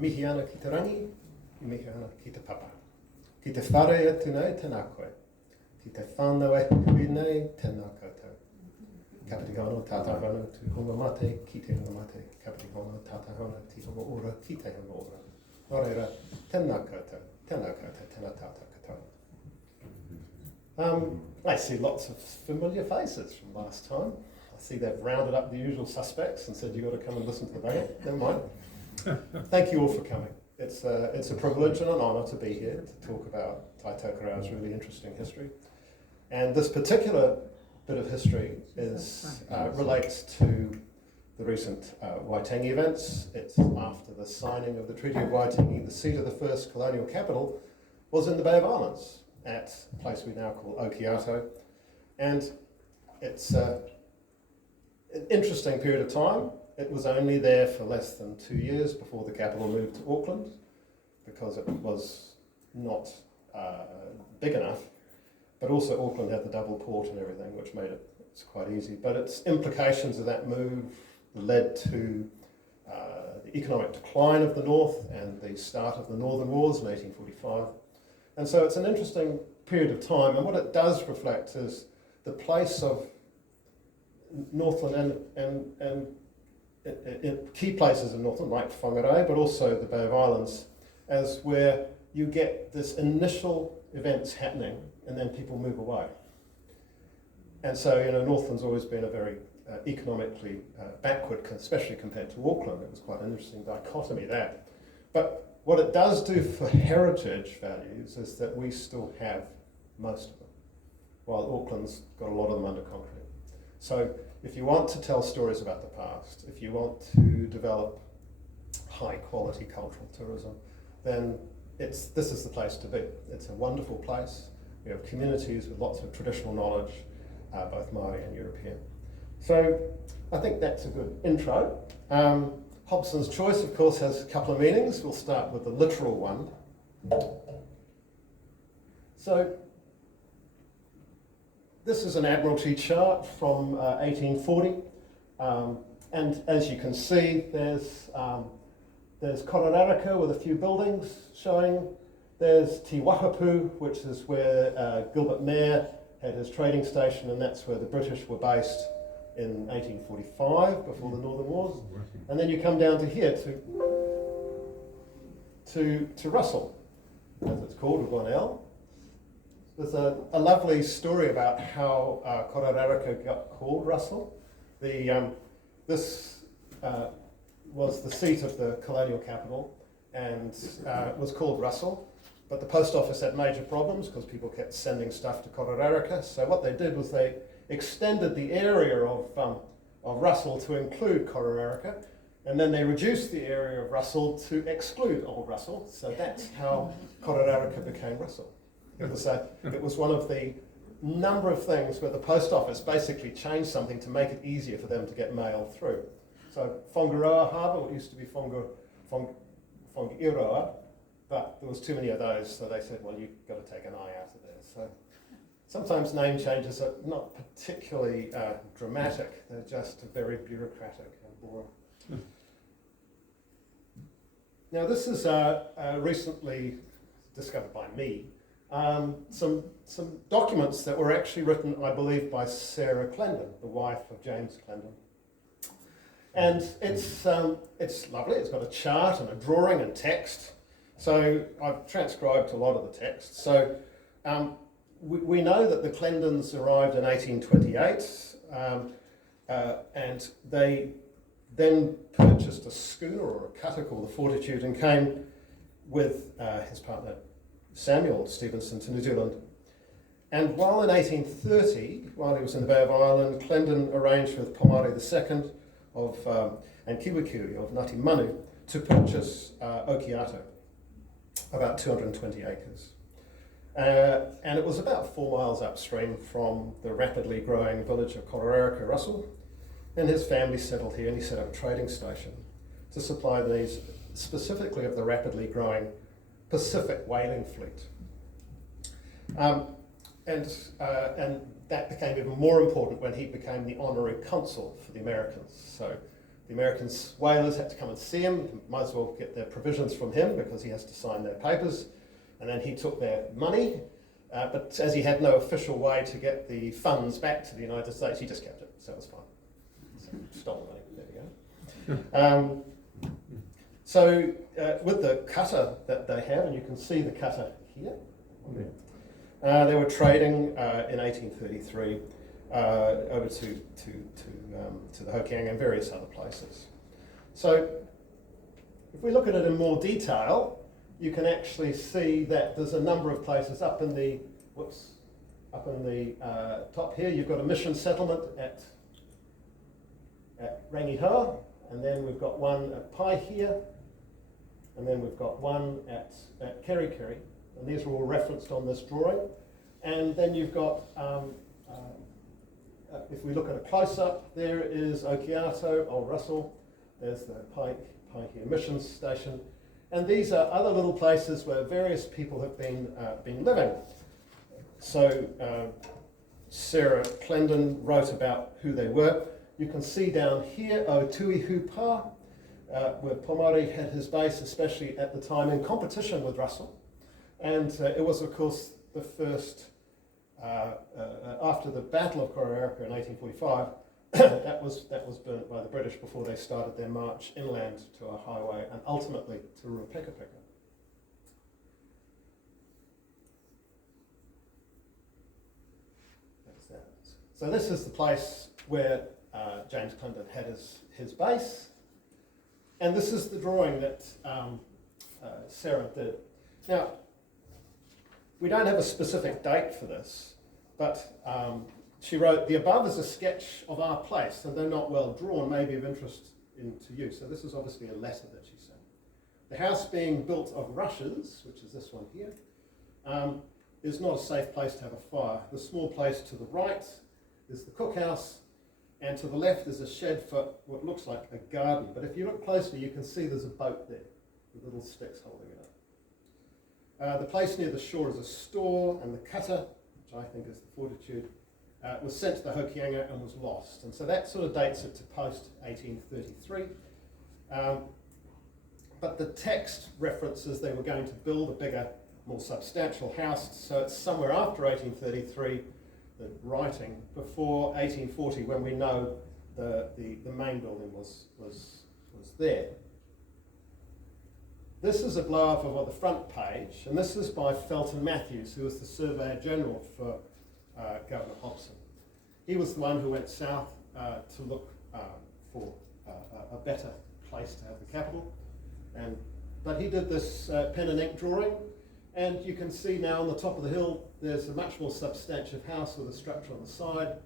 mihi ana ki te rangi, mihi ana ki te papa. Ki te whare atu nei, tēnā koe. Ki te whānau e hui nei, tēnā koutou. Ka piti hono tātou hono tu hunga mate, ki te hunga mate. Ka piti hono tātou hono ti hunga ora, ki te hunga ora. Nō reira, tēnā koutou, tēnā tātou katoa. I see lots of familiar faces from last time. I see they've rounded up the usual suspects and said, you've got to come and listen to the radio. Never mind. Thank you all for coming. It's a privilege and an honour to be here to talk about Tai Tokerau's really interesting history. And this particular bit of history relates to the recent Waitangi events. It's after the signing of the Treaty of Waitangi. The seat of the first colonial capital was in the Bay of Islands at a place we now call Okiato. And it's an interesting period of time. It was only there for less than 2 years before the capital moved to Auckland, because it was not big enough. But also Auckland had the double port and everything, which made it's quite easy. But its implications of that move led to the economic decline of the North and the start of the Northern Wars in 1845. And so it's an interesting period of time. And what it does reflect is the place of Northland and in key places in Northland, like Whangarei, but also the Bay of Islands, as where you get this initial events happening and then people move away. And so, Northland's always been a very economically backward, especially compared to Auckland. It was quite an interesting dichotomy there. But what it does do for heritage values is that we still have most of them, while Auckland's got a lot of them under concrete. So if you want to tell stories about the past, if you want to develop high quality cultural tourism, then this is the place to be. It's a wonderful place. We have communities with lots of traditional knowledge, both Māori and European. So I think that's a good intro. Hobson's choice, of course, has a couple of meanings. We'll start with the literal one. So this is an Admiralty chart from 1840. And as you can see, there's Kororaraka with a few buildings showing. There's Te Wahapu, which is where Gilbert Mayer had his trading station, and that's where the British were based in 1845, before the Northern Wars. And then you come down to here, to Russell, as it's called, with one L. There's a lovely story about how Kororaraka got called Russell. This was the seat of the colonial capital, and was called Russell. But the post office had major problems because people kept sending stuff to Kororaraka. So what they did was they extended the area of Russell to include Kororaraka, and then they reduced the area of Russell to exclude Old Russell. So that's how Kororaraka became Russell. It was one of the number of things where the post office basically changed something to make it easier for them to get mail through. So Whangaroa Harbour, what used to be Whangiroa, but there was too many of those, so they said, well, you've got to take an eye out of there. So sometimes name changes are not particularly dramatic, they're just very bureaucratic and boring. Now this is recently discovered by me, some documents that were actually written, I believe, by Sarah Clendon, the wife of James Clendon. And it's lovely, it's got a chart and a drawing and text. So I've transcribed a lot of the text. So we know that the Clendons arrived in 1828, and they then purchased a schooner or a cutter called the Fortitude and came with his partner Samuel Stevenson to New Zealand. And while in 1830, while he was in the Bay of Island, Clendon arranged with Pomare II and Kiwikiri of Ngāti Manu to purchase Okiato, about 220 acres. And it was about 4 miles upstream from the rapidly growing village of Kororaraka, Russell. And his family settled here, and he set up a trading station to supply the needs specifically of the rapidly growing Pacific whaling fleet. And that became even more important when he became the honorary consul for the Americans. So The American whalers had to come and see him, might as well get their provisions from him because he has to sign their papers, and then he took their money, but as he had no official way to get the funds back to the United States, he just kept it, so it was fine. So, stole the money, there we go. So with the cutter that they have, and you can see the cutter here, they were trading in 1833 over to the Hokianga and various other places. So if we look at it in more detail, you can actually see that there's a number of places up in the top here. You've got a mission settlement at Rangihoa, and then we've got one at Pai here, and then we've got one at Kerikeri, and these are all referenced on this drawing. And then you've got, if we look at a close-up, there is Okiato, Old Russell, there's the Pai here mission station, and these are other little places where various people have been living. So Sarah Clendon wrote about who they were. You can see down here, Otui Hupa, where Pomare had his base, especially at the time, in competition with Russell. And it was, of course, the first, after the Battle of Kororareka in 1845, that was burnt by the British before they started their march inland to a highway and ultimately to Ruapekapeka. That's that. So this is the place where James Clendon had his base, and this is the drawing that Sarah did. Now, we don't have a specific date for this, but she wrote, "The above is a sketch of our place, and though not well drawn, may be of interest to you." So this is obviously a letter that she sent. The house being built of rushes, which is this one here, is not a safe place to have a fire. The small place to the right is the cookhouse, and to the left is a shed for what looks like a garden. But if you look closely, you can see there's a boat there with little sticks holding it up. The place near the shore is a store, and the cutter, which I think is the Fortitude, was sent to the Hokianga and was lost. And so that sort of dates it to post-1833. But the text references they were going to build a bigger, more substantial house, so it's somewhere after 1833, the writing, before 1840, when we know the main building was there. This is a blow-up of the front page, and this is by Felton Matthews, who was the Surveyor General for Governor Hobson. He was the one who went south to look for a better place to have the capital, but he did this pen and ink drawing, and you can see now on the top of the hill there's a much more substantive house with a structure on the side.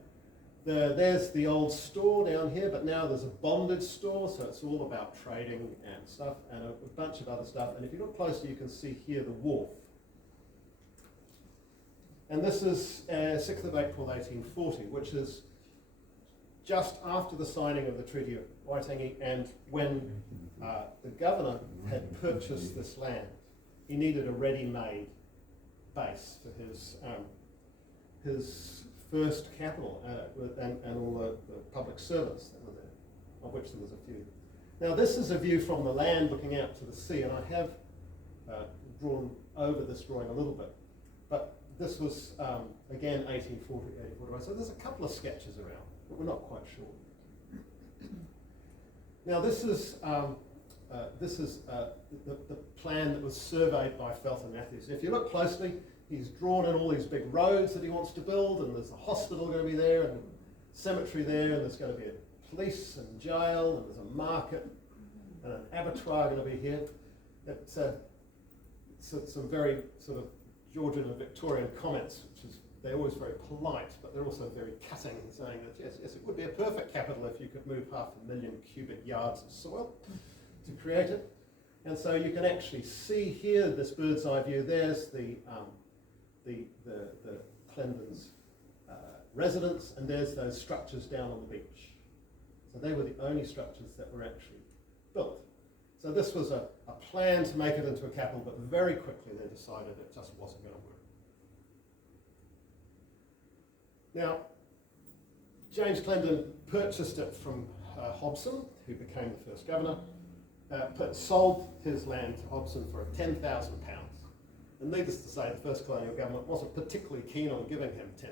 There's the old store down here, but now there's a bonded store, so it's all about trading and stuff, and a bunch of other stuff. And if you look closely, you can see here the wharf. And this is 6th of April 1840, which is just after the signing of the Treaty of Waitangi, and when the governor had purchased this land. He needed a ready-made base for his first capital and all the public servants that were there, of which there was a few. Now this is a view from the land looking out to the sea, and I have drawn over this drawing a little bit, but this was again 1840, 1841, so there's a couple of sketches around, but we're not quite sure. Now this is the plan that was surveyed by Felton Matthews. If you look closely, he's drawn in all these big roads that he wants to build, and there's a hospital going to be there, and a cemetery there, and there's going to be a police and jail, and there's a market, and an abattoir going to be here. It's some very sort of Georgian and Victorian comments, which is, they're always very polite, but they're also very cutting, saying that yes, it would be a perfect capital if you could move 500,000 cubic yards of soil to create it. And so you can actually see here, this bird's eye view, there's the Clendon's residence, and there's those structures down on the beach. So they were the only structures that were actually built. So this was a plan to make it into a capital, but very quickly they decided it just wasn't going to work. Now, James Clendon purchased it from Hobson, who became the first governor, sold his land to Hobson for £10,000. And needless to say, the first colonial government wasn't particularly keen on giving him £10,000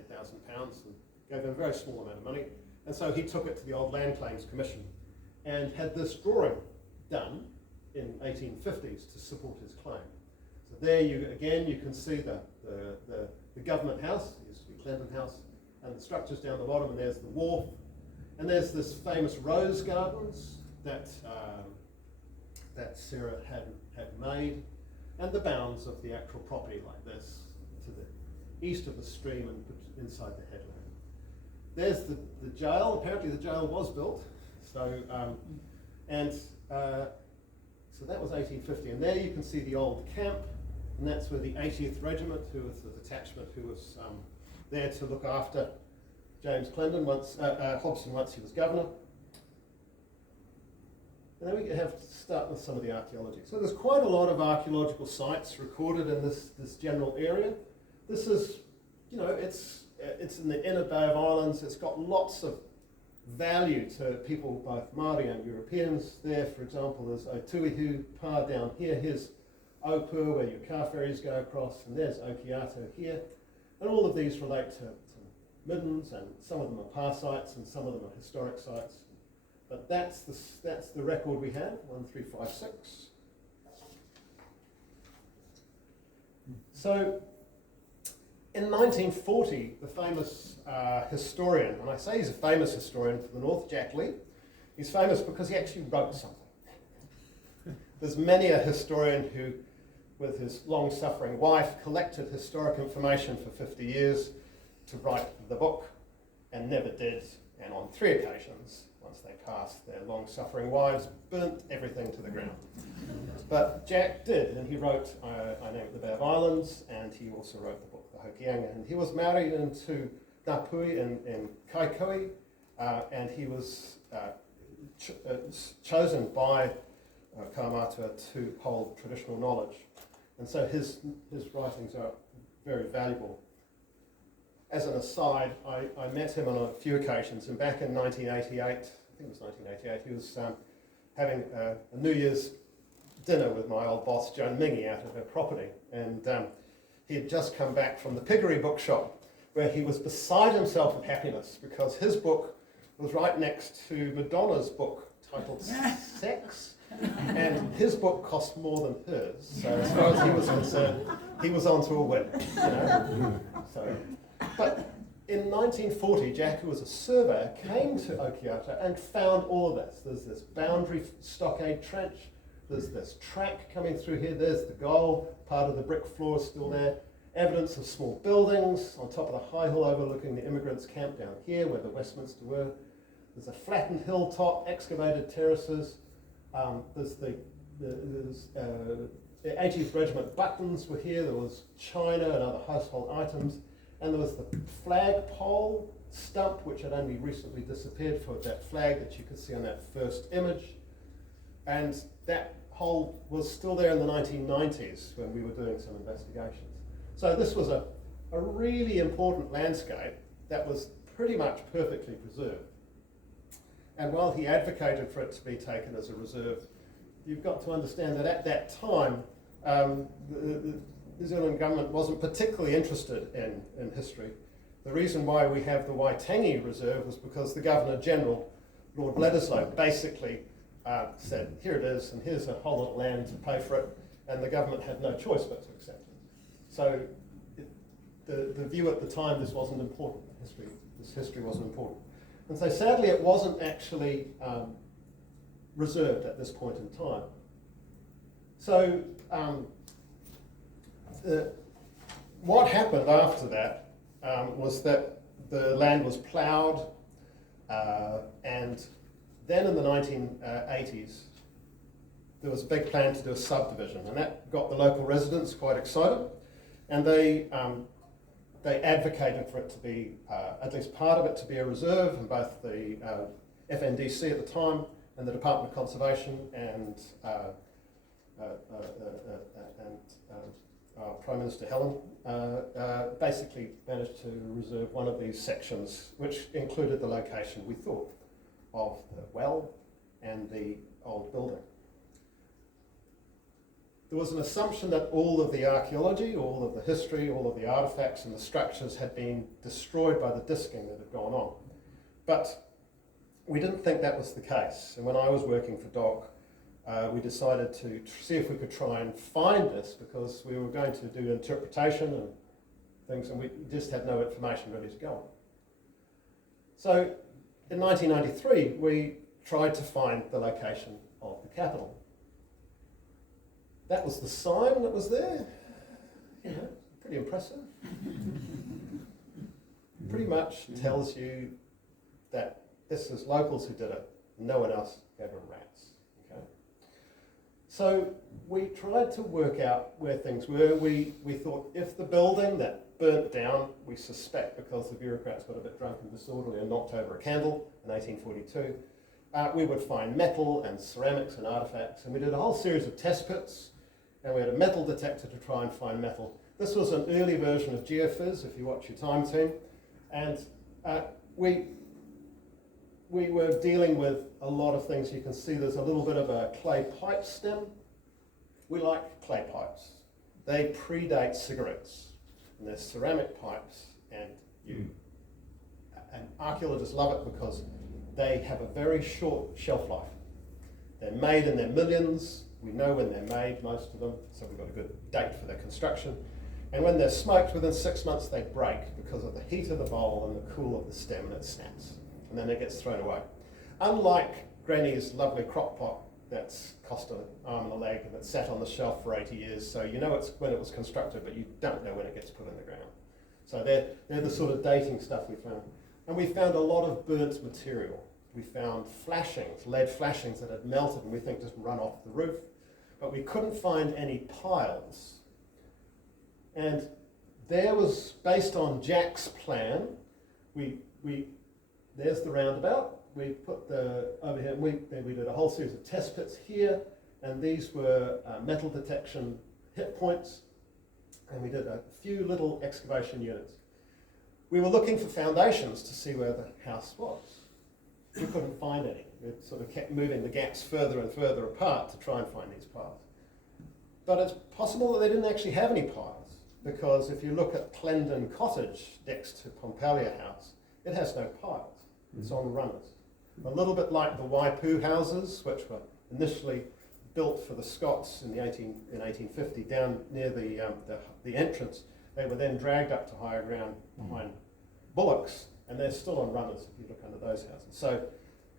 and gave him a very small amount of money. And so he took it to the Old Land Claims Commission and had this drawing done in 1850s to support his claim. So there you can see the government house, it used to be Clinton House, and the structures down the bottom, and there's the wharf, and there's this famous rose gardens that Sarah had made, and the bounds of the actual property like this to the east of the stream and inside the headland. There's the jail. Apparently the jail was built. So so that was 1850, and there you can see the old camp, and that's where the 80th Regiment, who was the detachment who was there to look after James Hobson once he was governor. And then we have to start with some of the archaeology. So there's quite a lot of archaeological sites recorded in this general area. This is, it's in the inner Bay of Islands. It's got lots of value to people, both Māori and Europeans. There, for example, there's Otuihu Pa down here. Here's Opur, where your car ferries go across, and there's Okiato here. And all of these relate to middens, and some of them are Pa sites, and some of them are historic sites. But that's the record we have, 1356. So, in 1940, the famous historian, and I say he's a famous historian for the North, Jack Lee, he's famous because he actually wrote something. There's many a historian who, with his long-suffering wife, collected historic information for 50 years to write the book, and never did, and on 3 occasions, once they passed, their long-suffering wives burnt everything to the ground. But Jack did, and he wrote I Name It the Bay of Islands, and he also wrote the book, The Hokianga, and he was married into Ngāpui in Kaikoui, and he was chosen by Kaamatua to hold traditional knowledge. And so his writings are very valuable. As an aside, I met him on a few occasions, and back in 1988, I think it was 1988, he was having a New Year's dinner with my old boss, Joan Mingy, out at her property. And he had just come back from the Piggery bookshop, where he was beside himself with happiness, because his book was right next to Madonna's book titled Sex, and his book cost more than hers. So as far as he was concerned, he was on to a win. But in 1940, Jack, who was a surveyor, came to Okiato and found all of this. There's this boundary stockade trench, there's this track coming through here, there's the goal, part of the brick floor is still there, evidence of small buildings on top of the high hill overlooking the immigrants' camp down here where the Westminster were. There's a flattened hilltop, excavated terraces, there's the 80th Regiment buttons were here, there was china and other household items, and there was the flagpole stump, which had only recently disappeared, for that flag that you could see on that first image. And that hole was still there in the 1990s when we were doing some investigations. So this was a really important landscape that was pretty much perfectly preserved. And while he advocated for it to be taken as a reserve, you've got to understand that at that time, the New Zealand government wasn't particularly interested in history. The reason why we have the Waitangi Reserve was because the Governor-General, Lord Bledisloe, basically said, here it is, and here's a whole lot of land to pay for it, and the government had no choice but to accept it. So the view at the time, this wasn't important. This history wasn't important. And so sadly, it wasn't actually reserved at this point in time. So what happened after that was that the land was ploughed, and then in the 1980s, there was a big plan to do a subdivision, and that got the local residents quite excited, and they advocated for it to be, at least part of it, to be a reserve, and both the FNDC at the time and the Department of Conservation and Prime Minister Helen basically managed to reserve one of these sections, which included the location we thought of the well and the old building. There was an assumption that all of the archaeology, all of the history, all of the artifacts and the structures had been destroyed by the disking that had gone on. But we didn't think that was the case. And when I was working for DOC, we decided to see if we could try and find this, because we were going to do interpretation and things, and we just had no information ready to go on. So in 1993, we tried to find the location of the capital. That was the sign that was there. You know, pretty impressive. Pretty much tells you that this is locals who did it. No one else gave them rats. Okay? So we tried to work out where things were. We thought if the building that burnt down, we suspect because the bureaucrats got a bit drunk and disorderly and knocked over a candle in 1842, we would find metal and ceramics and artifacts. And we did a whole series of test pits, and we had a metal detector to try and find metal. This was an early version of geophys, if you watch your time team. And we were dealing with a lot of things. You can see there's a little bit of a clay pipe stem. We like clay pipes. They predate cigarettes. And they're ceramic pipes, and archaeologists love it because they have a very short shelf life. They're made in their millions. We know when they're made, most of them, so we've got a good date for their construction. And when they're smoked, within 6 months they break because of the heat of the bowl and the cool of the stem, and it snaps. And then it gets thrown away. Unlike Granny's lovely crock pot that's cost an arm and a leg and it's sat on the shelf for 80 years, so you know it's when it was constructed, but you don't know when it gets put in the ground. So they're the sort of dating stuff we found. And we found a lot of burnt material. We found flashings, lead flashings that had melted and we think just run off the roof. But we couldn't find any piles. And there was, based on Jack's plan, there's the roundabout. We put the over here, then we did a whole series of test pits here, and these were metal detection hit points, and we did a few little excavation units. We were looking for foundations to see where the house was. We couldn't find any. We sort of kept moving the gaps further and further apart to try and find these piles. But it's possible that they didn't actually have any piles, because if you look at Clendon Cottage next to Pompalia House, it has no piles. It's on runners. A little bit like the Waipu houses, which were initially built for the Scots in 1850 down near the entrance. They were then dragged up to higher ground behind bullocks, and they're still on runners if you look under those houses. So,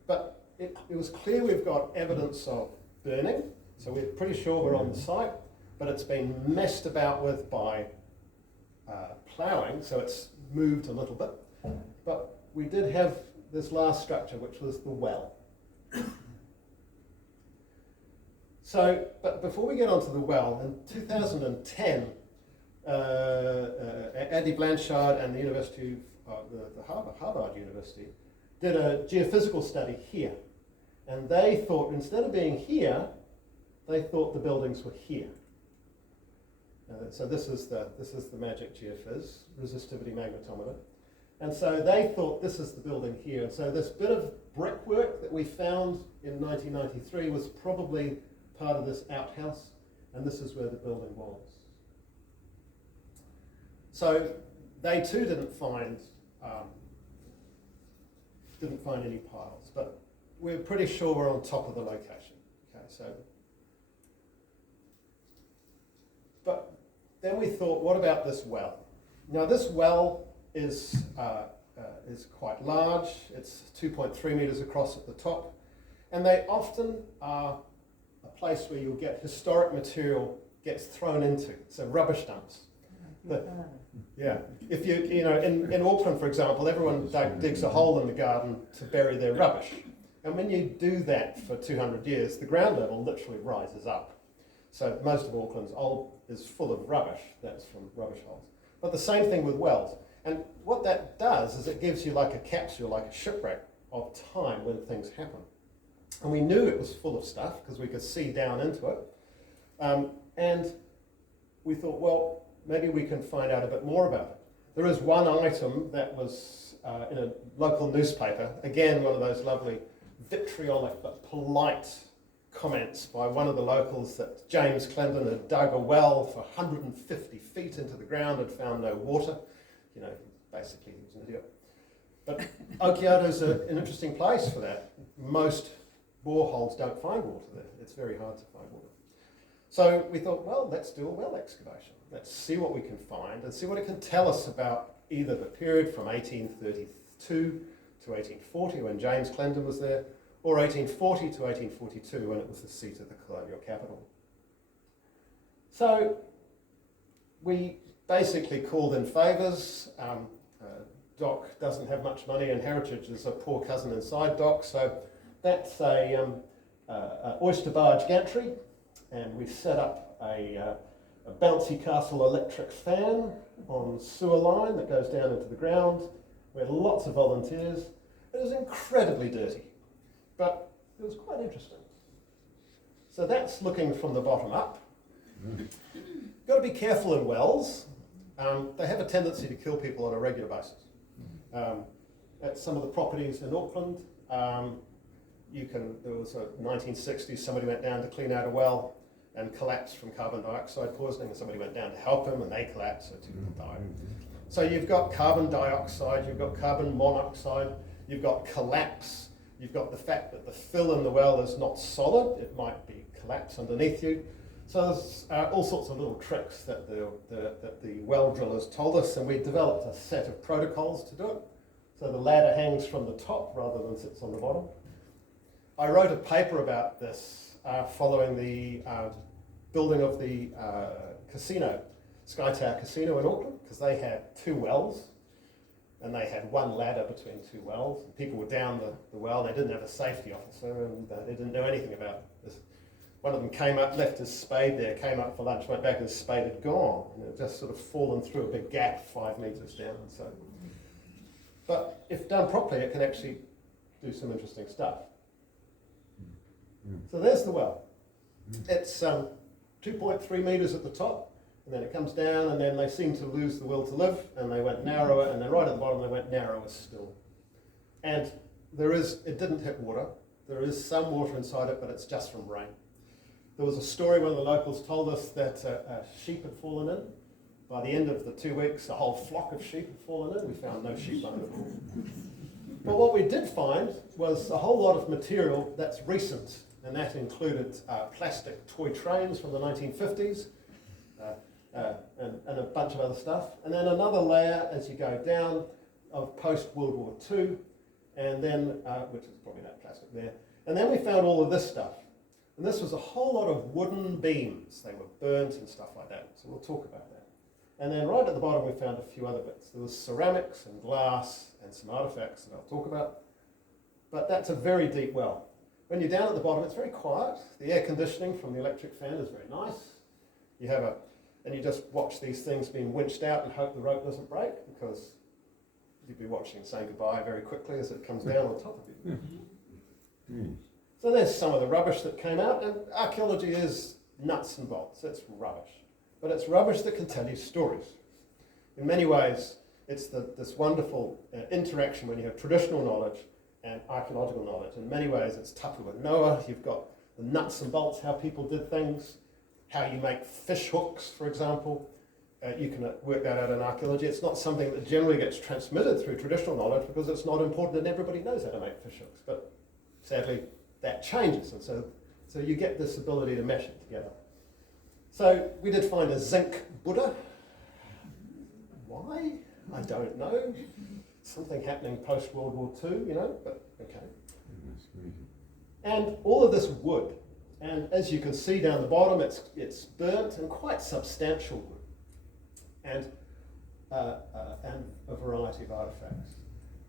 but it was clear we've got evidence of burning, so we're pretty sure we're on the site, but it's been messed about with by ploughing, so it's moved a little bit. But we did have this last structure, which was the well. So, but before we get onto the well, in 2010, Andy Blanchard and the University of Harvard University did a geophysical study here, and they thought instead of being here, they thought the buildings were here. So this is the magic geophys, resistivity magnetometer. And so they thought this is the building here. So this bit of brickwork that we found in 1993 was probably part of this outhouse, and this is where the building was. So they too didn't find any piles, but we're pretty sure we're on top of the location. Okay, so, but then we thought, what about this well? Now this well is quite large. It's 2.3 meters across at the top, and they often are a place where you'll get historic material gets thrown into, so rubbish dumps. Yeah, if you know in Auckland, for example, everyone digs a hole in the garden to bury their rubbish, and when you do that for 200 years, the ground level literally rises up. So most of Auckland's is full of rubbish. That's from rubbish holes. But the same thing with wells. And what that does is it gives you like a capsule, like a shipwreck of time when things happen. And we knew it was full of stuff because we could see down into it. And we thought, well, maybe we can find out a bit more about it. There is one item that was in a local newspaper, again, one of those lovely vitriolic but polite comments by one of the locals that James Clendon had dug a well for 150 feet into the ground and found no water. You know, basically he was an idiot. But Okiato's an interesting place for that. Most boreholes don't find water there. It's very hard to find water. So we thought, well, let's do a well excavation. Let's see what we can find and see what it can tell us about either the period from 1832 to 1840 when James Clendon was there, or 1840 to 1842 when it was the seat of the colonial capital. So we basically called in favours. Doc doesn't have much money and Heritage is a poor cousin inside Doc, so that's a oyster barge gantry, and we set up a bouncy castle electric fan on sewer line that goes down into the ground. We had lots of volunteers. It was incredibly dirty, but it was quite interesting. So that's looking from the bottom up. Got to be careful in wells. They have a tendency to kill people on a regular basis. At some of the properties in Auckland, there was a 1960s, somebody went down to clean out a well and collapsed from carbon dioxide poisoning, and somebody went down to help him and they collapsed, so 2 people died. So you've got carbon dioxide, you've got carbon monoxide, you've got collapse, you've got the fact that the fill in the well is not solid, it might be collapse underneath you. So there's all sorts of little tricks that the well drillers told us, and we developed a set of protocols to do it. So the ladder hangs from the top rather than sits on the bottom. I wrote a paper about this following the building of the casino, Sky Tower Casino in Auckland, because they had 2 wells and they had 1 ladder between 2 wells. People were down the well, they didn't have a safety officer, and they didn't know anything about this. One of them came up, left his spade there, came up for lunch, went back, his spade had gone, and it had just sort of fallen through a big gap 5 metres down. So, but if done properly, it can actually do some interesting stuff. So there's the well. It's 2.3 metres at the top, and then it comes down, and then they seem to lose the will to live, and they went narrower, and then right at the bottom they went narrower still. And it didn't hit water. There is some water inside it, but it's just from rain. There was a story when the locals told us that a sheep had fallen in. By the end of the 2 weeks, a whole flock of sheep had fallen in. We found no sheep under the pool. But what we did find was a whole lot of material that's recent, and that included plastic toy trains from the 1950s and a bunch of other stuff. And then another layer as you go down of post-World War II, and then, which is probably that plastic there. And then we found all of this stuff. And this was a whole lot of wooden beams. They were burnt and stuff like that. So we'll talk about that. And then right at the bottom we found a few other bits. There was ceramics and glass and some artifacts that I'll talk about. But that's a very deep well. When you're down at the bottom, it's very quiet. The air conditioning from the electric fan is very nice. And you just watch these things being winched out and hope the rope doesn't break, because you'd be watching and saying goodbye very quickly as it comes down on top of you. So there's some of the rubbish that came out, and archaeology is nuts and bolts. It's rubbish. But it's rubbish that can tell you stories. In many ways, it's this wonderful interaction when you have traditional knowledge and archaeological knowledge. In many ways, it's tougher with Noah. You've got the nuts and bolts, how people did things, how you make fish hooks, for example. You can work that out in archaeology. It's not something that generally gets transmitted through traditional knowledge because it's not important and everybody knows how to make fish hooks. But sadly, that changes, and so you get this ability to mesh it together. So we did find a zinc Buddha. Why? I don't know. Something happening post-World War II, but okay. And all of this wood, and as you can see down the bottom, it's burnt and quite substantial wood, and a variety of artifacts.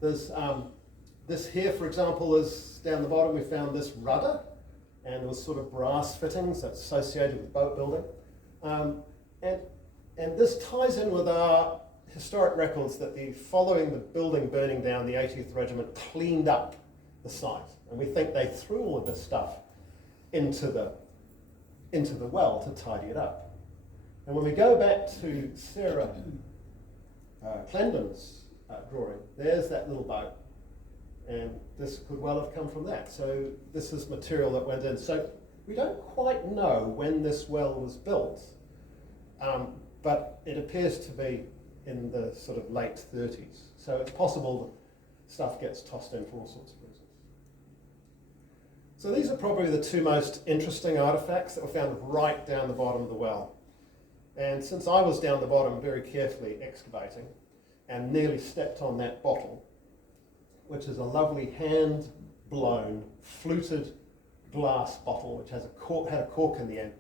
There's this here, for example, is down the bottom. We found this rudder, and there was sort of brass fittings that's associated with boat building. And this ties in with our historic records that following the building burning down, the 80th Regiment cleaned up the site. And we think they threw all of this stuff into the well to tidy it up. And when we go back to Sarah Clendon's drawing, there's that little boat. And this could well have come from that. So this is material that went in. So we don't quite know when this well was built, but it appears to be in the sort of late 30s. So it's possible that stuff gets tossed in for all sorts of reasons. So these are probably the two most interesting artifacts that were found right down the bottom of the well. And since I was down the bottom very carefully excavating and nearly stepped on that bottle, which is a lovely hand-blown, fluted glass bottle which has had a cork in the end.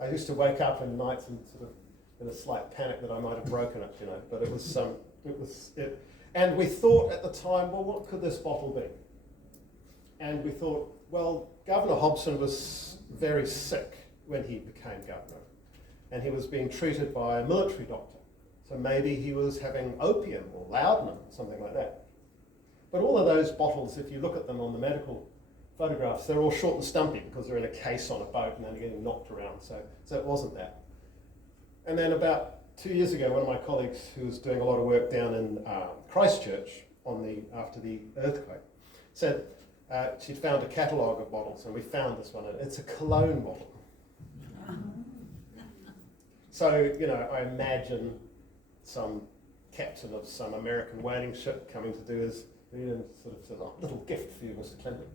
I used to wake up in nights and sort of in a slight panic that I might have broken it, you know, but it was it. And we thought at the time, well, what could this bottle be? And we thought, well, Governor Hobson was very sick when he became governor, and he was being treated by a military doctor. So maybe he was having opium or laudanum, something like that. But all of those bottles, if you look at them on the medical photographs, they're all short and stumpy because they're in a case on a boat and they're getting knocked around. So it wasn't that. And then about 2 years ago, one of my colleagues who was doing a lot of work down in Christchurch after the earthquake said she'd found a catalogue of bottles, and we found this one. It's a cologne bottle. So, you know, I imagine some captain of some American whaling ship coming to do his deed and sort of says, "Oh, little gift for you, Mr. Clinton.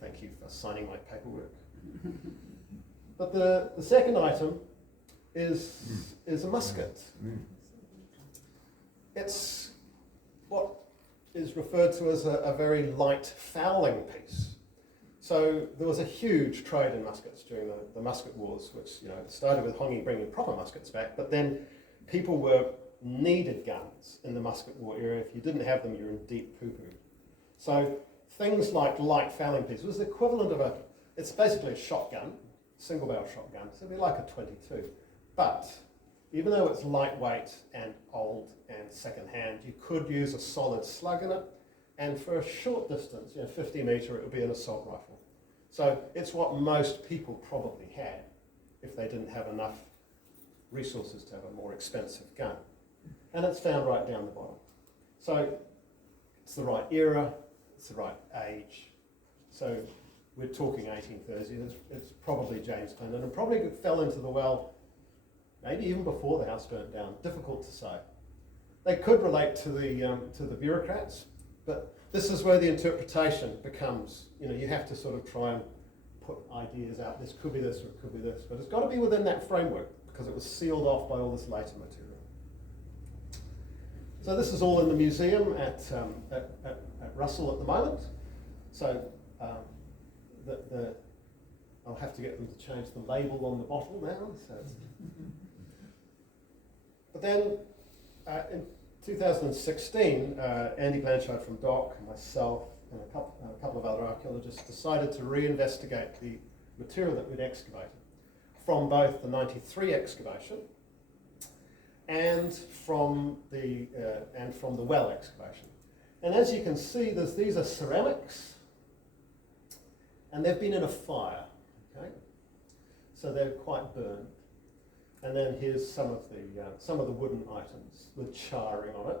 Thank you for signing my paperwork." But the second item is a musket. It's what is referred to as a very light fowling piece. So there was a huge trade in muskets during the musket wars, which, you know, started with Hongi bringing proper muskets back, but then people needed guns in the musket war era. If you didn't have them, you were in deep poo-poo. So things like light fowling piece was the equivalent of it's basically a shotgun, single barrel shotgun, so it'd be like a 22. But even though it's lightweight and old and second-hand, you could use a solid slug in it, and for a short distance, 50 metre, it would be an assault rifle. So it's what most people probably had if they didn't have enough resources to have a more expensive gun. And it's found right down the bottom. So it's the right era, it's the right age. So we're talking 1830s, it's probably James Clinton, and probably fell into the well maybe even before the house burnt down. Difficult to say. They could relate to the bureaucrats, but this is where the interpretation becomes, you have to sort of try and put ideas out. This could be this or it could be this, but it's got to be within that framework because it was sealed off by all this later material. So this is all in the museum at Russell at the moment. So I'll have to get them to change the label on the bottle now. But then in 2016, Andy Blanchard from DOC, myself, and a couple of other archaeologists decided to reinvestigate the material that we'd excavated from both the 93 excavation and from the well excavation. And as you can see, these are ceramics, and they've been in a fire. Okay, so they're quite burned. And then here's some of the wooden items with charring on it.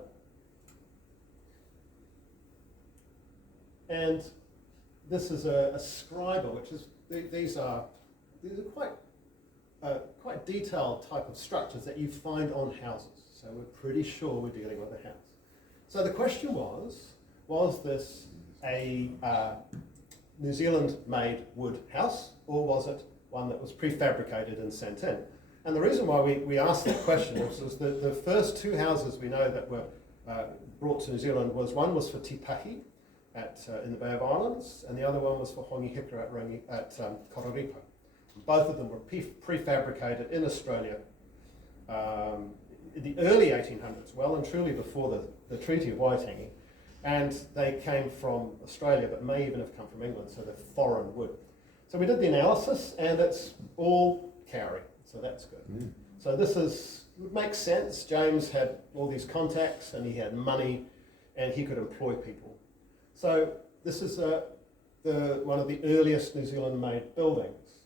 And this is a scriber, which is these are quite detailed type of structures that you find on houses. So we're pretty sure we're dealing with a house. So the question was this a New Zealand-made wood house, or was it one that was prefabricated and sent in? And the reason why we asked that question was that the first two houses we know that were brought to New Zealand one was for Tipahi in the Bay of Islands, and the other one was for Hongi Hikara at Kororipa. Both of them were prefabricated in Australia in the early 1800s, well and truly before the Treaty of Waitangi, and they came from Australia but may even have come from England, so they're foreign wood. So we did the analysis, and it's all kauri. So that's good. So would make sense. James had all these contacts and he had money and he could employ people. So this is one of the earliest New Zealand made buildings.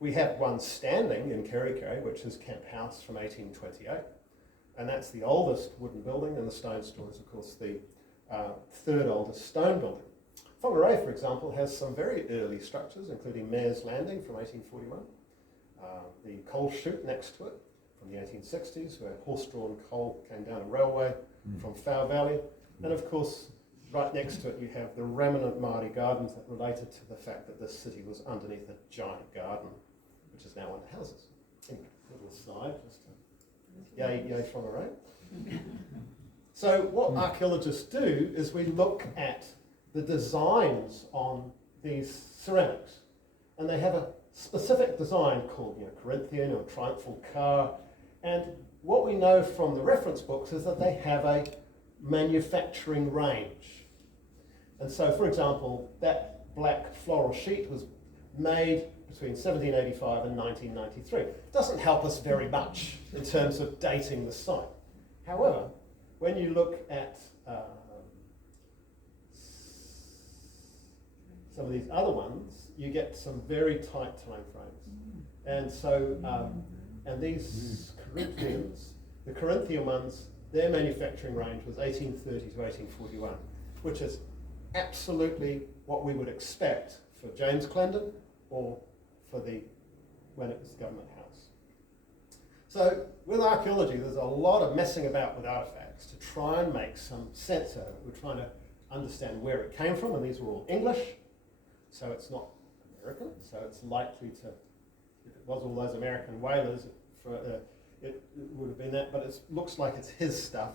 We have one standing in Kerikeri, which is Camp House from 1828. And that's the oldest wooden building, and the stone store is of course the third oldest stone building. Whangarei, for example, has some very early structures, including Mayor's Landing from 1841, the coal chute next to it from the 1860s, where horse-drawn coal came down a railway from Fao Valley, and of course, right next to it you have the remnant Māori gardens that related to the fact that this city was underneath a giant garden, which is now under houses. Anyway, little aside, just to yay Whangarei. So what archaeologists do is we look at the designs on these ceramics, and they have a specific design called Corinthian or triumphal car, and what we know from the reference books is that they have a manufacturing range. And so, for example, that black floral sheet was made between 1785 and 1993. It doesn't help us very much in terms of dating the site. However, when you look at some of these other ones, you get some very tight time frames. And so, and these Corinthians, the Corinthian ones, their manufacturing range was 1830 to 1841, which is absolutely what we would expect for James Clendon or for when it was the government house. So with archaeology, there's a lot of messing about with artifacts to try and make some sense of it. We're trying to understand where it came from, and these were all English, so it's not American, so it's likely to, if it was all those American whalers, it would have been that, but it looks like it's his stuff.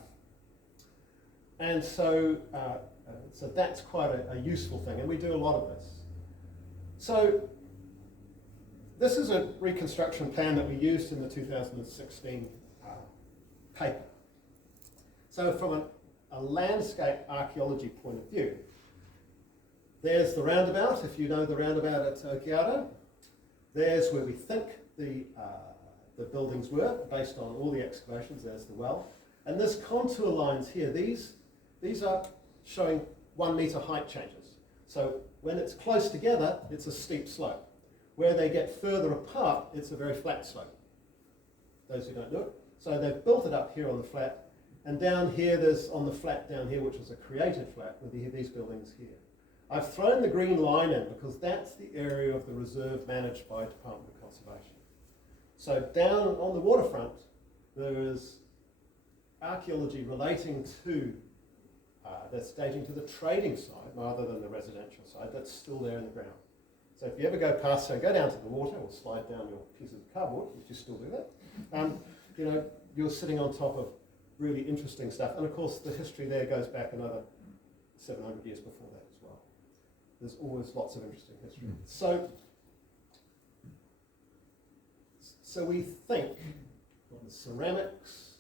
And so, so that's quite a useful thing, and we do a lot of this. So this is a reconstruction plan that we used in the 2016 paper. So from a landscape archaeology point of view, there's the roundabout, if you know the roundabout at Okiato. There's where we think the buildings were, based on all the excavations. There's the well. And this contour lines here, these are showing 1 metre height changes. So when it's close together, it's a steep slope. Where they get further apart, it's a very flat slope. Those who don't know it. So they've built it up here on the flat, and down here, there's on the flat down here, which was a created flat, with these buildings here. I've thrown the green line in because that's the area of the reserve managed by Department of Conservation. So down on the waterfront, there is archaeology relating to, that's dating to the trading side rather than the residential side. That's still there in the ground. So if you ever go past, so go down to the water or slide down your piece of cardboard, if you still do that, you know, you're sitting on top of really interesting stuff. And of course, the history there goes back another 700 years before that as well. There's always lots of interesting history. So we think on the ceramics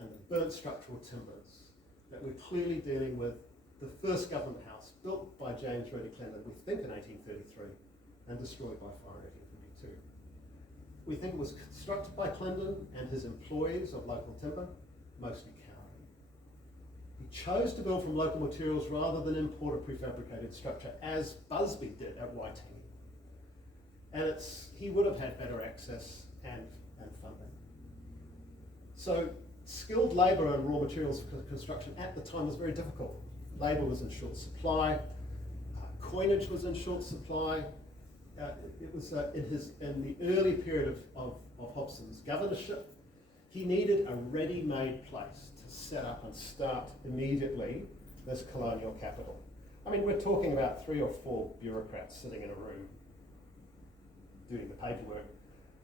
and the burnt structural timbers that we're clearly dealing with the first government house built by James Ready Clendon, we think in 1833, and destroyed by fire in 1842. We think it was constructed by Clendon and his employees of local timber, mostly kauri. He chose to build from local materials rather than import a prefabricated structure, as Busby did at Waitangi. And he would have had better access and funding. So skilled labour and raw materials for construction at the time was very difficult. Labour was in short supply, coinage was in short supply. It was in the early period of Hobson's governorship, he needed a ready-made place to set up and start immediately this colonial capital. I mean, we're talking about 3 or 4 bureaucrats sitting in a room doing the paperwork,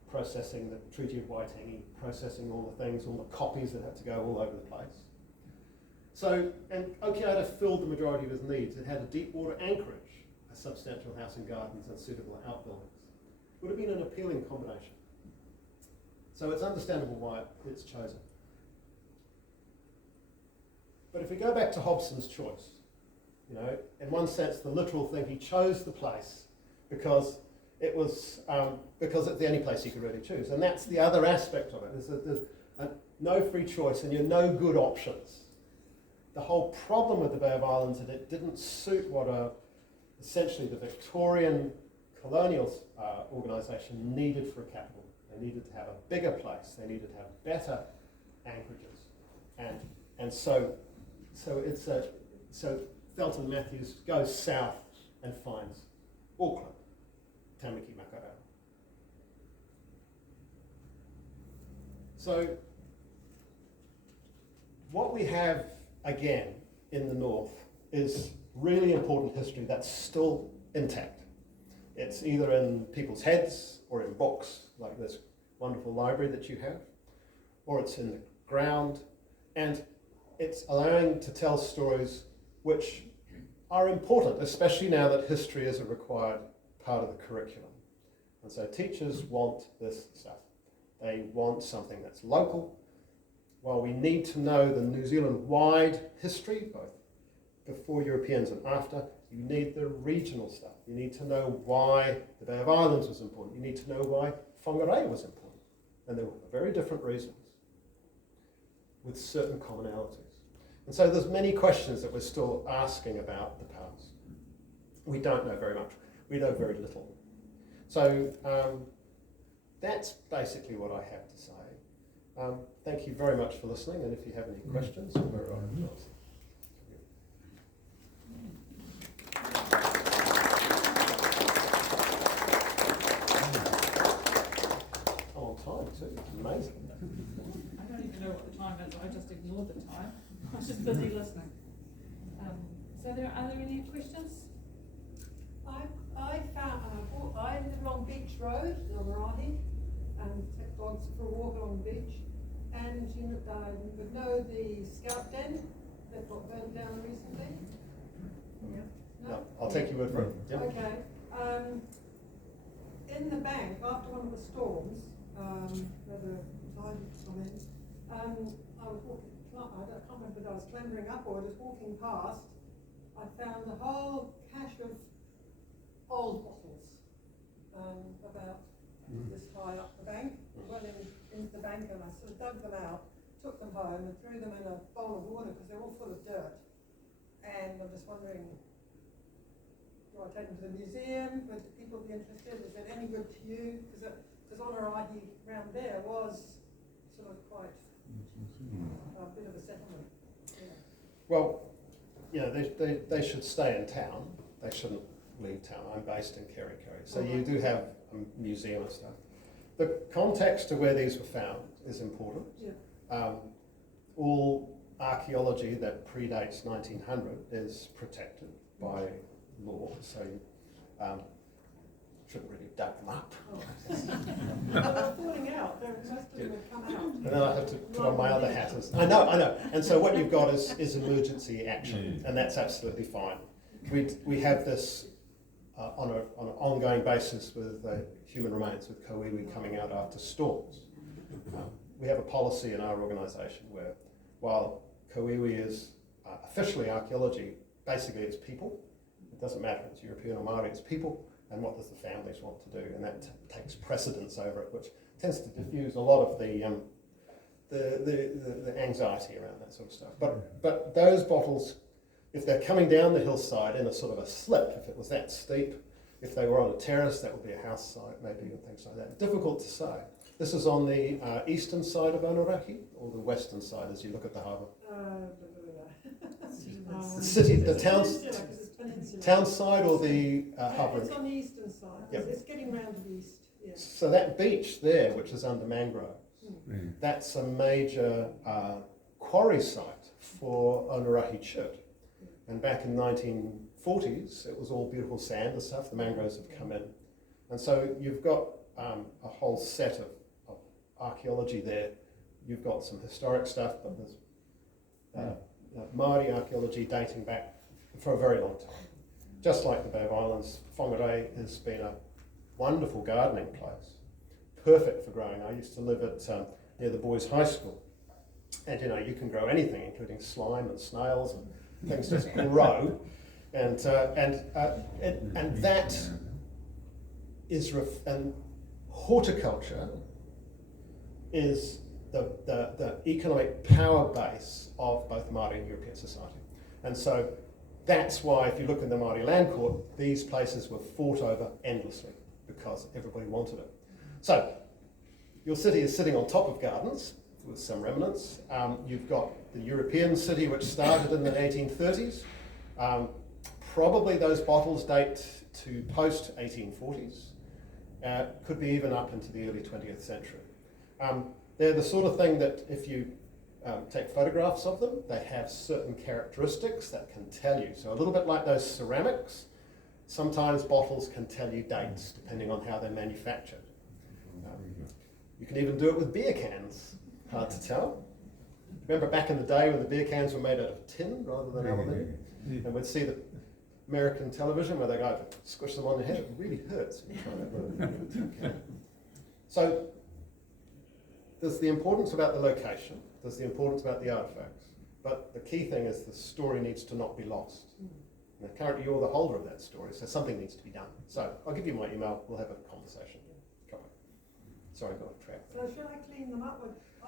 processing the Treaty of Waitangi, processing all the things, all the copies that had to go all over the place. So, and Okiato filled the majority of his needs. It had a deep water anchorage, a substantial house and gardens, and suitable outbuildings. Would have been an appealing combination. So it's understandable why it's chosen. But if we go back to Hobson's choice, you know, in one sense, the literal thing, he chose the place because it's the only place he could really choose. And that's the other aspect of it, is that there's no free choice and you're no good options. The whole problem with the Bay of Islands is that it didn't suit what essentially the Victorian colonial organisation needed for a capital. They needed to have a bigger place. They needed to have better anchorages, and so it's so Felton Matthews goes south and finds Auckland, Tamaki Makaurau. So what we have again in the north is really important history that's still intact. It's either in people's heads or in books, like this wonderful library that you have, or it's in the ground, and it's allowing to tell stories which are important, especially now that history is a required part of the curriculum. And so teachers want this stuff. They want something that's local. While we need to know the New Zealand-wide history, both before Europeans and after, you need the regional stuff. You need to know why the Bay of Islands was important. You need to know why Whangarei was important. And there were very different reasons with certain commonalities. And so there's many questions that we're still asking about the past. We don't know very much. We know very little. So that's basically what I have to say. Thank you very much for listening, and if you have any questions, we're on. On time too, it's amazing. I don't even know what the time is, I just ignored the time. I was just busy listening. So are there any questions? I found, I live along Beach Road, Ngāmarahi, and take dogs for a walk along the beach. And you would know the scout den that got burnt down recently? Yeah. No, I'll take your word for it. Yep. Okay. In the bank, after one of the storms, where the tide come in, I was walking, I can't remember whether I was clambering up or just walking past, I found a whole cache of old bottles, about this high up the bank, well into the bank, and I sort of dug them out, took them home and threw them in a bowl of water because they're all full of dirt. And I'm just wondering, do I take them to the museum? Would people be interested? Is it any good to you? Because Onarahi round there was sort of quite a bit of a settlement. Yeah. Well, you know, they should stay in town. They shouldn't leave town. I'm based in Kerikeri, so you do have a museum and stuff. The context of where these were found is important. Yeah. All archaeology that predates 1900 is protected by law, so shouldn't really dug them up. Oh. Well, they're falling out. Most of them have come out. And then I have to put on my other hat. I know. And so what you've got is emergency action, and that's absolutely fine. We have this on an ongoing basis with human remains, with Koiwi coming out after storms. We have a policy in our organisation where, while Koiwi is officially archaeology, basically it's people. It doesn't matter if it's European or Māori, it's people, and what does the families want to do, and that takes precedence over it, which tends to diffuse a lot of the anxiety around that sort of stuff. But those bottles, if they're coming down the hillside in a sort of a slip, if it was that steep, if they were on a terrace, that would be a house site maybe, and things like that. Difficult to say. This is on the eastern side of Onarahi, or the western side as you look at the harbour? The city, the town side, or the harbour? It's on the eastern side. Yep. It's getting round to the east. Yeah. So that beach there, which is under mangroves, that's a major quarry site for Onarahi chert. And back in the 1940s, it was all beautiful sand and stuff. The mangroves have come in. And so you've got a whole set of archaeology there. You've got some historic stuff, but there's Māori archaeology dating back for a very long time. Just like the Bay of Islands, Whangarei has been a wonderful gardening place, perfect for growing. I used to live at near the boys' high school, and you know, you can grow anything, including slime and snails, and things just grow, and that is and horticulture is the economic power base of both Māori and European society. And so that's why, if you look in the Māori land court, these places were fought over endlessly because everybody wanted it. So your city is sitting on top of gardens with some remnants. You've got the European city, which started in the 1830s, Probably those bottles date to post 1840s, could be even up into the early 20th century. They're the sort of thing that if you take photographs of them, they have certain characteristics that can tell you. So a little bit like those ceramics, sometimes bottles can tell you dates depending on how they're manufactured. You can even do it with beer cans, hard to tell. Remember back in the day when the beer cans were made out of tin rather than aluminium? And we'd see the American television where they go to squish them on the head, it really hurts. So there's the importance about the location, there's the importance about the artifacts, but the key thing is the story needs to not be lost. Now, currently you're the holder of that story, so something needs to be done. So I'll give you my email, we'll have a conversation. Come on. Sorry, I got off track. So should I clean them up?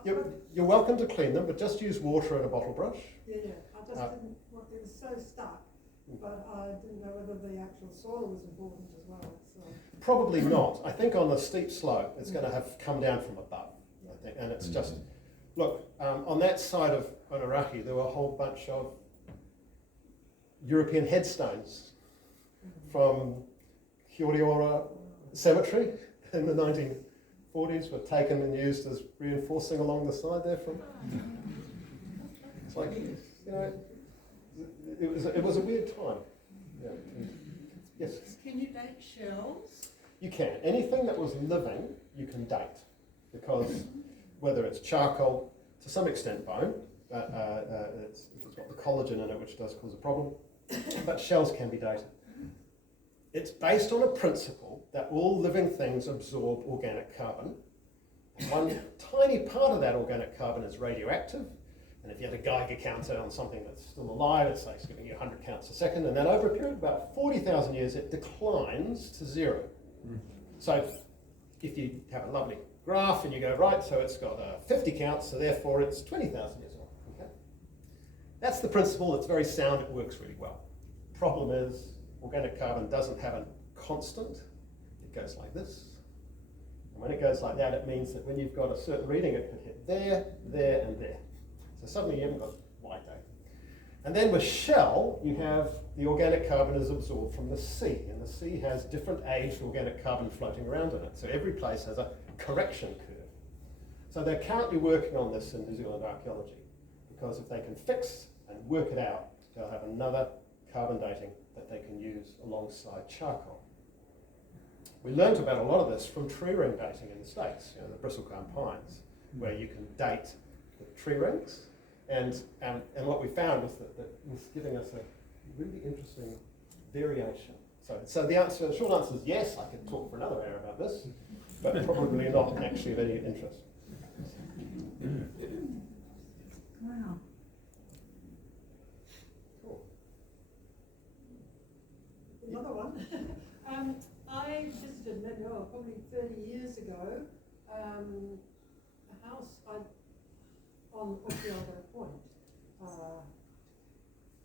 You're welcome to clean them, but just use water and a bottle brush. Yeah, I just didn't, it was so stuck, but I didn't know whether the actual soil was important as well. So. Probably not. I think on the steep slope, it's going to have come down from above, I think, and it's just, look, on that side of Onaraki, there were a whole bunch of European headstones from Kioriora Cemetery in the 1940s were taken and used as reinforcing along the side there from. It's like, you know, it was a weird time. Yeah. Yes? Can you date shells? You can. Anything that was living, you can date. Because whether it's charcoal, to some extent bone, it's got the collagen in it, which does cause a problem, but shells can be dated. It's based on a principle that all living things absorb organic carbon. One tiny part of that organic carbon is radioactive, and if you had a Geiger counter on something that's still alive, it's like it's giving you 100 counts a second, and then over a period of about 40,000 years, it declines to zero. So if you have a lovely graph and you go, right, so it's got 50 counts, so therefore it's 20,000 years old. Okay? That's the principle, it's very sound, it works really well. Problem is, organic carbon doesn't have a constant, it goes like this. And when it goes like that, it means that when you've got a certain reading, it can hit there, there, and there. So suddenly you haven't got white data. And then with shell, you have the organic carbon is absorbed from the sea, and the sea has different aged organic carbon floating around in it. So every place has a correction curve. So they're currently working on this in New Zealand archaeology, because if they can fix and work it out, they'll have another carbon dating that they can use alongside charcoal. We learned about a lot of this from tree ring dating in the States, you know, the bristlecone pines, where you can date the tree rings, and what we found was that it was giving us a really interesting variation. So the short answer is yes, I could talk for another hour about this, but probably not actually of any interest. Wow. Cool. Another one. I visited maybe probably 30 years ago a house on Okiato Point,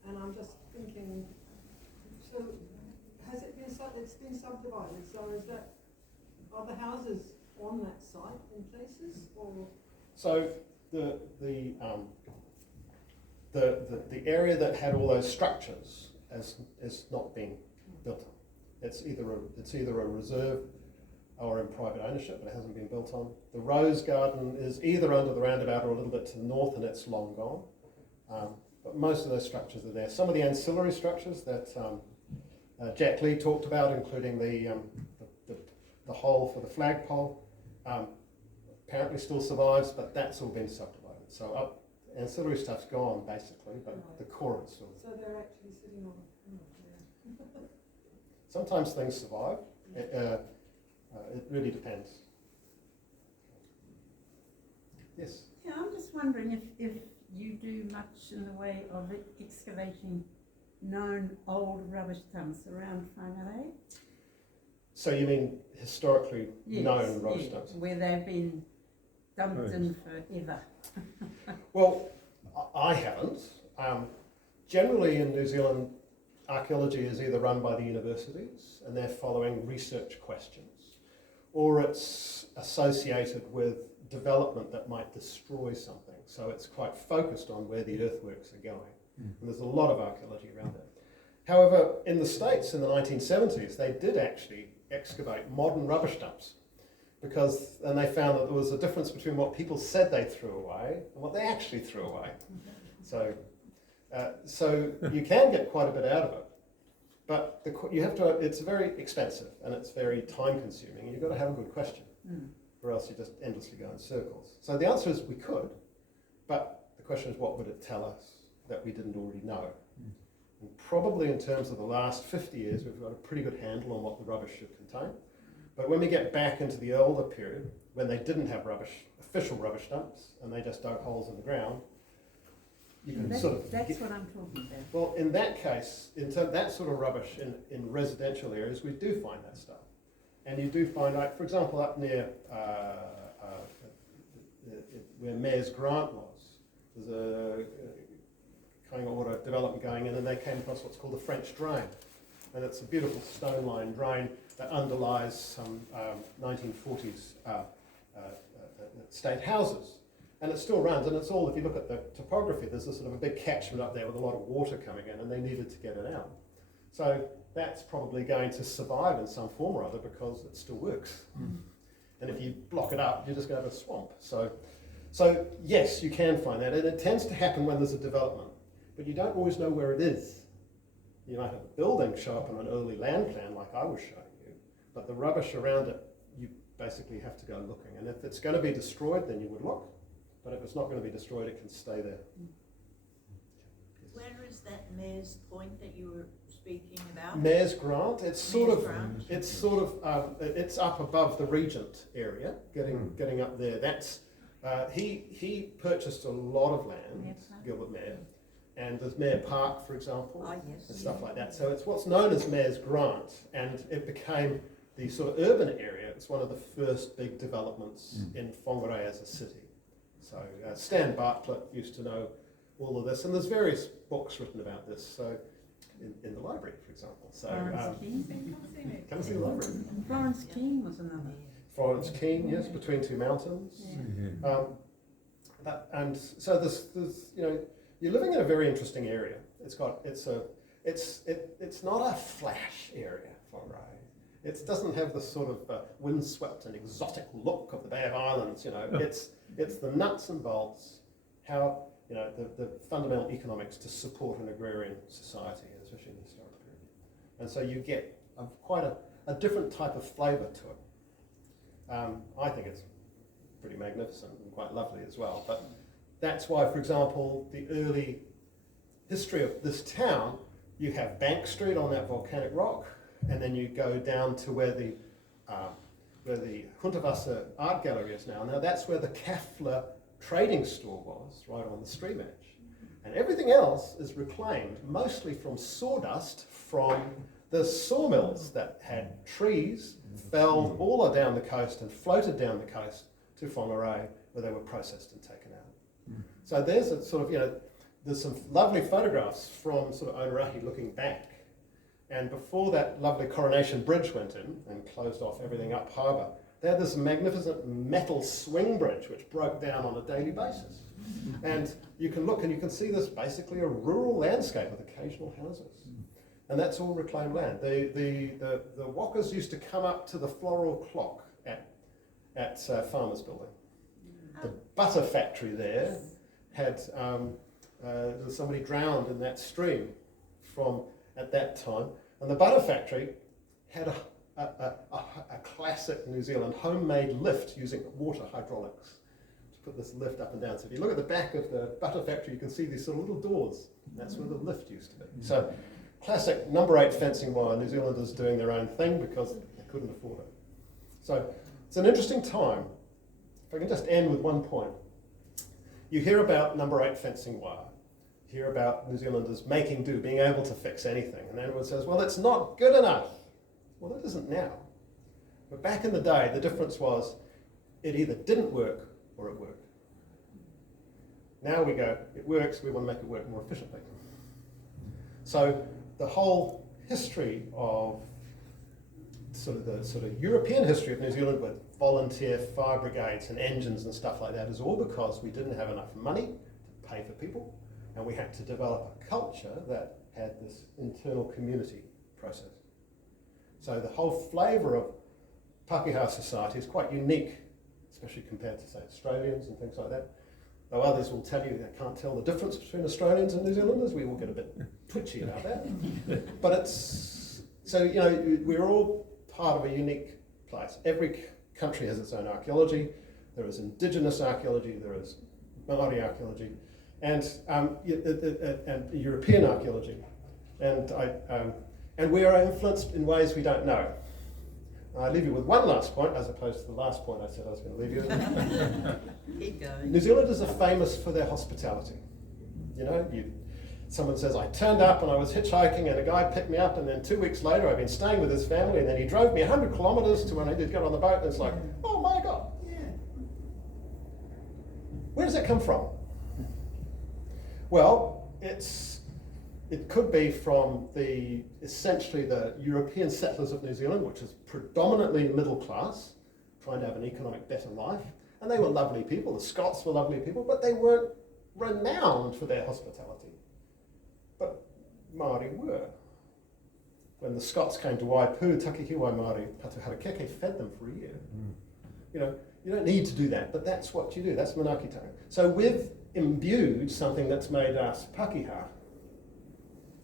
and I'm just thinking. So, has it been it's been subdivided? So are the houses on that site in places, or? So the area that had all those structures is not being built on. It's either a reserve or in private ownership, but it hasn't been built on. The Rose Garden is either under the roundabout or a little bit to the north, and it's long gone. But most of those structures are there. Some of the ancillary structures that Jack Lee talked about, including the hole for the flagpole, apparently still survives, but that's all been subdivided. So ancillary stuff's gone basically, but the core is still. So they're actually sitting on. Sometimes things survive. It really depends. Yes? Yeah, I'm just wondering if you do much in the way of excavating known old rubbish dumps around Whangarei? So you mean historically known rubbish dumps? Where they've been dumped in forever. Well, I haven't. Generally in New Zealand, archaeology is either run by the universities and they're following research questions, or it's associated with development that might destroy something. So it's quite focused on where the earthworks are going. And there's a lot of archaeology around that. However, in the States in the 1970s, they did actually excavate modern rubbish dumps and they found that there was a difference between what people said they threw away and what they actually threw away. So you can get quite a bit out of it, but it's very expensive and it's very time consuming. You've got to have a good question, or else you just endlessly go in circles. So the answer is we could, but the question is what would it tell us that we didn't already know? And probably in terms of the last 50 years, we've got a pretty good handle on what the rubbish should contain. But when we get back into the older period, when they didn't have official rubbish dumps, and they just dug holes in the ground, you can That's what I'm talking about. Well, in that case, that sort of rubbish in residential areas, we do find that stuff. And you do find, like, for example, up near where Mayor's Grant was, there's a kind of water development going in, and they came across what's called the French Drain. And it's a beautiful stone-lined drain that underlies some 1940s state houses. And it still runs, and it's all, if you look at the topography, there's a sort of a big catchment up there with a lot of water coming in, and they needed to get it out. So that's probably going to survive in some form or other because it still works. And if you block it up, you're just going to have a swamp. So yes, you can find that, and it tends to happen when there's a development, but you don't always know where it is. You might have a building show up on an early land plan like I was showing you, but the rubbish around it, you basically have to go looking. And if it's going to be destroyed, then you would look, but if it's not going to be destroyed, it can stay there. Where is that Mayor's Point that you were speaking about? Mayor's Grant, it's up above the Regent area, getting up there. That's he purchased a lot of land, Gilbert Mayor, and there's Mayor Park, for example, and stuff like that. So it's what's known as Mayor's Grant, and it became the sort of urban area. It's one of the first big developments in Whangarei as a city. So Stan Bartlett used to know all of this, and there's various books written about this. So in the library, for example. So come see the library. And Florence King was another. Florence King, yes, Between Two Mountains. And so there's you're living in a very interesting area. It's not a flash area, Whangarei. It doesn't have the sort of windswept and exotic look of the Bay of Islands. It's the nuts and bolts, how the fundamental economics to support an agrarian society, especially in the historic period. And so you get quite a different type of flavour to it. I think it's pretty magnificent and quite lovely as well. But that's why, for example, the early history of this town, you have Bank Street on that volcanic rock, and then you go down to where the Huntawasser Art Gallery is now. Now that's where the Cafler trading store was, right on the stream edge. And everything else is reclaimed, mostly from sawdust from the sawmills that had trees felled all down the coast and floated down the coast to Whangarei, where they were processed and taken out. So there's a sort of, there's some lovely photographs from sort of Onerahi looking back. And before that lovely Coronation Bridge went in and closed off everything up harbour, they had this magnificent metal swing bridge which broke down on a daily basis. And you can look and you can see this basically a rural landscape with occasional houses. And that's all reclaimed land. The walkers used to come up to the floral clock at Farmers Building. The butter factory there had somebody drowned in that stream at that time, and the butter factory had a classic New Zealand homemade lift using water hydraulics to put this lift up and down. So if you look at the back of the butter factory, you can see these sort of little doors. That's where the lift used to be. So classic number 8 fencing wire, New Zealanders doing their own thing because they couldn't afford it. So it's an interesting time. If I can just end with one point. You hear about number 8 fencing wire. You hear about New Zealanders making do, being able to fix anything. And then everyone says, well, it's not good enough. Well, it isn't now. But back in the day, the difference was it either didn't work or it worked. Now we go, it works, we want to make it work more efficiently. So the whole history of the European history of New Zealand with volunteer fire brigades and engines and stuff like that is all because we didn't have enough money to pay for people, and we had to develop a culture that had this internal community process. So the whole flavour of Pākehā society is quite unique, especially compared to, say, Australians and things like that. Though others will tell you they can't tell the difference between Australians and New Zealanders, we all get a bit twitchy about that. But it's, so, you know, we're all part of a unique place. Every country has its own archaeology. There is indigenous archaeology, there is Māori archaeology, and European archaeology. And we are influenced in ways we don't know. I leave you with one last point, as opposed to the last point I said I was going to leave you with. Keep going. New Zealanders are famous for their hospitality. You know, someone says, I turned up and I was hitchhiking and a guy picked me up, and then 2 weeks later I've been staying with his family, and then he drove me 100 kilometres to when I did get on the boat, and it's like, oh my God. Yeah. Where does that come from? Well, it could be from essentially the European settlers of New Zealand, which is predominantly middle class, trying to have an economic better life. And they were lovely people. The Scots were lovely people, but they weren't renowned for their hospitality. But Māori were. When the Scots came to Waipu, Takihiwai Māori, Patu Harakeke fed them for a year. You know, you don't need to do that, but that's what you do. That's manaakitanga. So we've imbued something that's made us Pākehā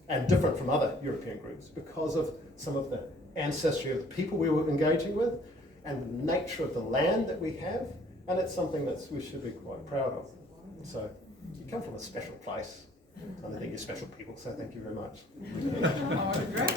and different from other European groups because of some of the ancestry of the people we were engaging with and the nature of the land that we have, and it's something that we should be quite proud of. So you come from a special place, and I think you're special people, so thank you very much. Oh, great.